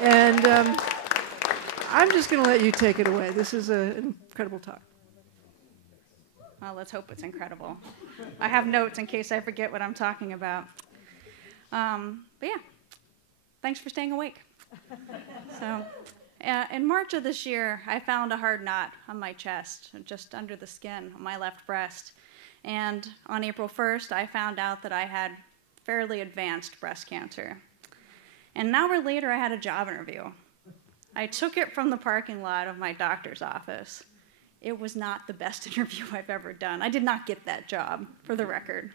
And I'm just going to let you take it away. This is an incredible talk. Well, let's hope it's incredible. I have notes in case I forget what I'm talking about. But yeah, thanks for staying awake. So, in March of this year, I found a hard knot on my chest, just under the skin on my left breast. And on April 1st, I found out that I had fairly advanced breast cancer. And an hour later, I had a job interview. I took it from the parking lot of my doctor's office. It was not the best interview I've ever done. I did not get that job, for the record.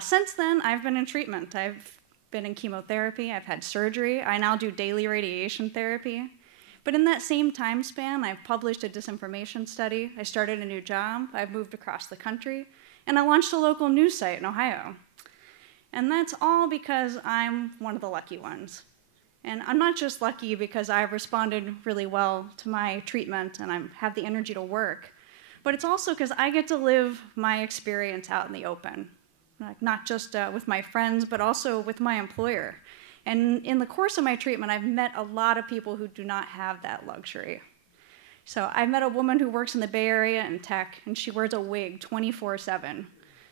Since then, I've been in treatment. I've been in chemotherapy. I've had surgery. I now do daily radiation therapy. But in that same time span, I've published a disinformation study. I started a new job. I've moved across the country. And I launched a local news site in Ohio. And that's all because I'm one of the lucky ones. And I'm not just lucky because I've responded really well to my treatment and I have the energy to work, but it's also because I get to live my experience out in the open, like not just with my friends, but also with my employer. And in the course of my treatment, I've met a lot of people who do not have that luxury. So I met a woman who works in the Bay Area in tech, and she wears a wig 24/7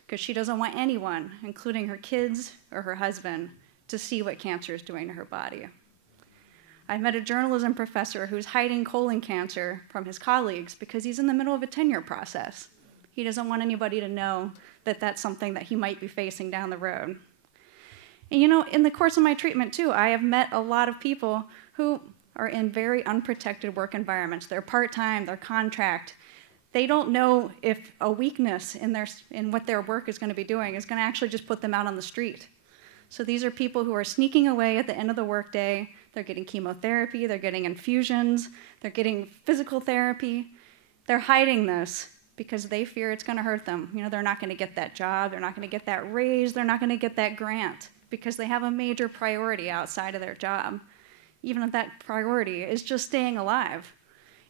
because she doesn't want anyone, including her kids or her husband, to see what cancer is doing to her body. I met a journalism professor who's hiding colon cancer from his colleagues because he's in the middle of a tenure process. He doesn't want anybody to know that that's something that he might be facing down the road. And you know, in the course of my treatment too, I have met a lot of people who are in very unprotected work environments. They're part-time, they're contract. They don't know if a weakness in what their work is going to be doing is going to actually just put them out on the street. So these are people who are sneaking away at the end of the workday. They're getting chemotherapy, they're getting infusions, they're getting physical therapy. They're hiding this because they fear it's going to hurt them. You know, they're not going to get that job, they're not going to get that raise, they're not going to get that grant because they have a major priority outside of their job. Even if that priority is just staying alive.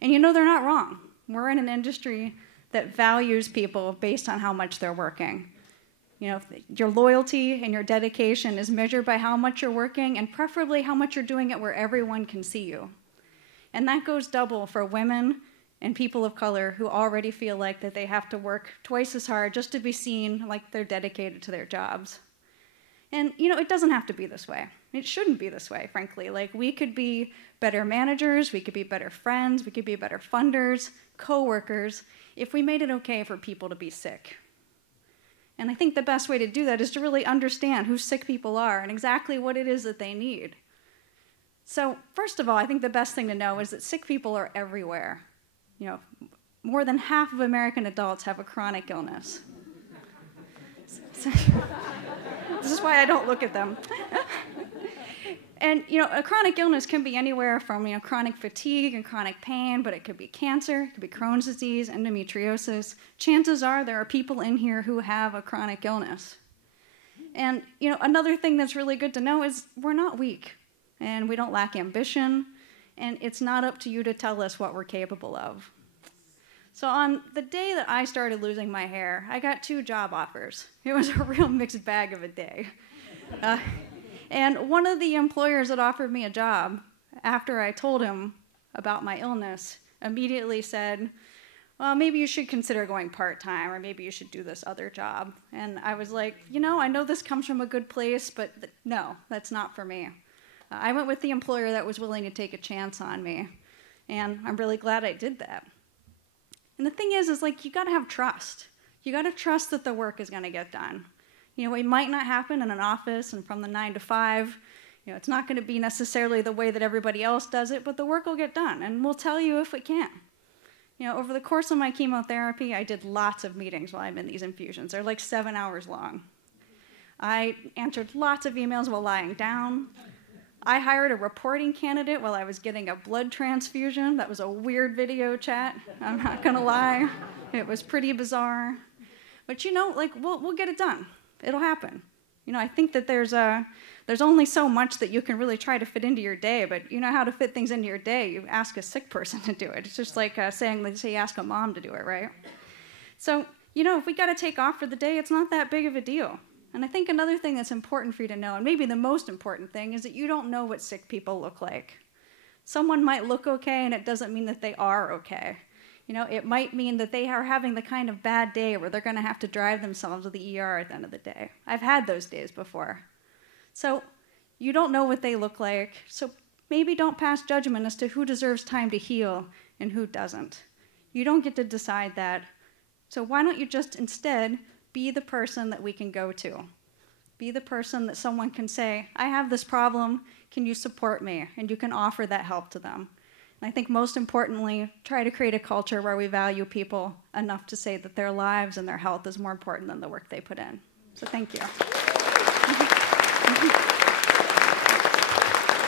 And you know, they're not wrong. We're in an industry that values people based on how much they're working. You know, your loyalty and your dedication is measured by how much you're working and preferably how much you're doing it where everyone can see you. And that goes double for women and people of color who already feel like that they have to work twice as hard just to be seen like they're dedicated to their jobs. And, you know, it doesn't have to be this way. It shouldn't be this way, frankly. Like, we could be better managers, we could be better friends, we could be better funders, coworkers, if we made it okay for people to be sick. And I think the best way to do that is to really understand who sick people are and exactly what it is that they need. So first of all, I think the best thing to know is that sick people are everywhere. You know, more than half of American adults have a chronic illness. This is why I don't look at them. And, you know, a chronic illness can be anywhere from, you know, chronic fatigue and chronic pain, but it could be cancer, it could be Crohn's disease, endometriosis. Chances are there are people in here who have a chronic illness. And, you know, another thing that's really good to know is we're not weak, and we don't lack ambition, and it's not up to you to tell us what we're capable of. So on the day that I started losing my hair, I got 2 job offers. It was a real mixed bag of a day. And one of the employers that offered me a job, after I told him about my illness, immediately said, well, maybe you should consider going part-time, or maybe you should do this other job. And I was like, you know, I know this comes from a good place, but no, that's not for me. I went with the employer that was willing to take a chance on me, and I'm really glad I did that. And the thing is like, you gotta have trust. You gotta trust that the work is gonna get done. You know, it might not happen in an office and from the 9 to 5. You know, it's not gonna be necessarily the way that everybody else does it, but the work will get done, and we'll tell you if it can. You know, over the course of my chemotherapy, I did lots of meetings while I'm in these infusions. They're like 7 hours long. I answered lots of emails while lying down. I hired a reporting candidate while I was getting a blood transfusion. That was a weird video chat, I'm not gonna lie. It was pretty bizarre. But you know, like, we'll get it done. It'll happen. You know, I think that there's only so much that you can really try to fit into your day, but you know how to fit things into your day. You ask a sick person to do it. It's just like saying, let's say you ask a mom to do it, right? So, you know, if we gotta take off for the day, it's not that big of a deal. And I think another thing that's important for you to know, and maybe the most important thing, is that you don't know what sick people look like. Someone might look okay, and it doesn't mean that they are okay. You know, it might mean that they are having the kind of bad day where they're going to have to drive themselves to the ER at the end of the day. I've had those days before. So you don't know what they look like, so maybe don't pass judgment as to who deserves time to heal and who doesn't. You don't get to decide that. So why don't you just instead be the person that we can go to? Be the person that someone can say, I have this problem, can you support me? And you can offer that help to them. And I think most importantly, try to create a culture where we value people enough to say that their lives and their health is more important than the work they put in. So thank you.